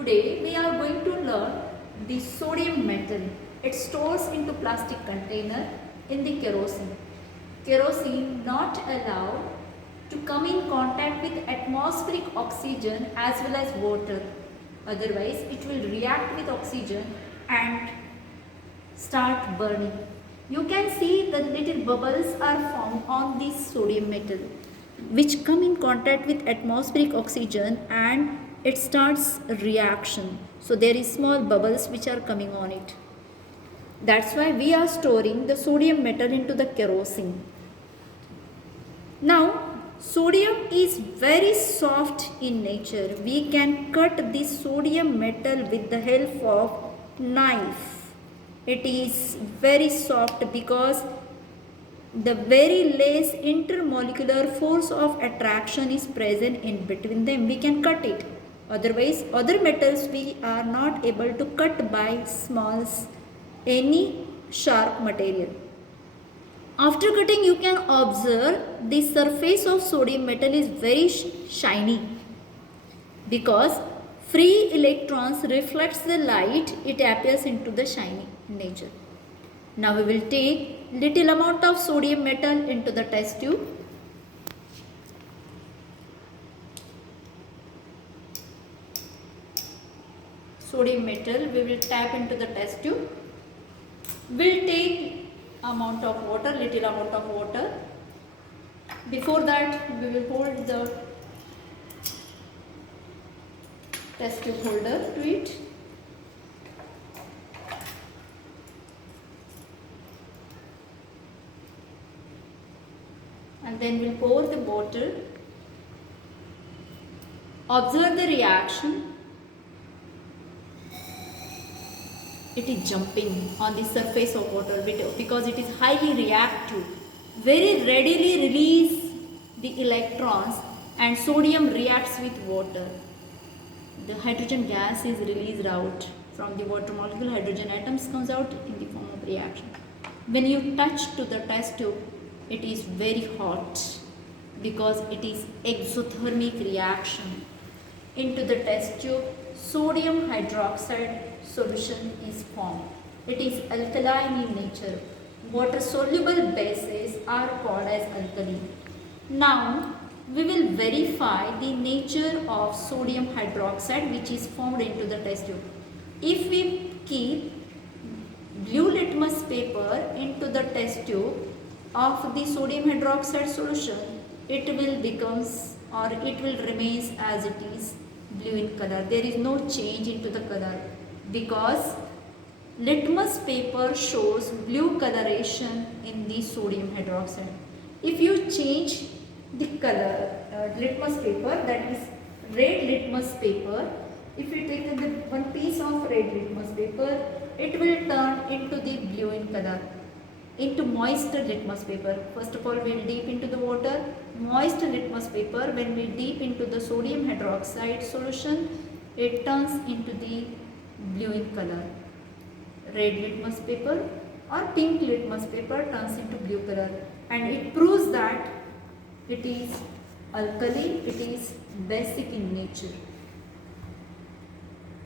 Today we are going to learn the sodium metal. It stores into plastic container in the kerosene. Kerosene not allowed to come in contact with atmospheric oxygen as well as water. Otherwise it will react with oxygen and start burning. You can see the little bubbles are formed on this sodium metal which come in contact with atmospheric oxygen and it starts reaction. So there is small bubbles which are coming on it. That's why we are storing the sodium metal into the kerosene. Now sodium is very soft in nature. We can cut this sodium metal with the help of knife. It is very soft because the very less intermolecular force of attraction is present in between them. We can cut it. Otherwise, other metals we are not able to cut by smalls, any sharp material. After cutting, you can observe the surface of sodium metal is very shiny because free electrons reflects the light, it appears into the shiny nature. Now we will take little amount of sodium metal into the test tube. Sodium metal we will tap into the test tube. We'll take amount of water, little amount of water. Before that we will hold the test tube holder to it. And then we'll pour the water. Observe the reaction. It is jumping on the surface of water because it is highly reactive. Very readily release the electrons and sodium reacts with water. The hydrogen gas is released out from the water molecule. Hydrogen atoms comes out in the form of reaction. When you touch to the test tube, it is very hot because it is exothermic reaction. Into the test tube, sodium hydroxide solution is formed. It is alkaline in nature. Water soluble bases are called as alkali. Now we will verify the nature of sodium hydroxide which is formed into the test tube. If we keep blue litmus paper into the test tube of the sodium hydroxide solution, it will becomes or it will remains as it is blue in color. There is no change into the color because litmus paper shows blue coloration in the sodium hydroxide. If you change the color litmus paper, that is red litmus paper, if you take the one piece of red litmus paper, it will turn into the blue in color, into moist litmus paper. First of all we will dip into the water. Moist litmus paper, when we dip into the sodium hydroxide solution, it turns into the blue in color. Red litmus paper or pink litmus paper turns into blue color, and it proves that it is alkali, it is basic in nature.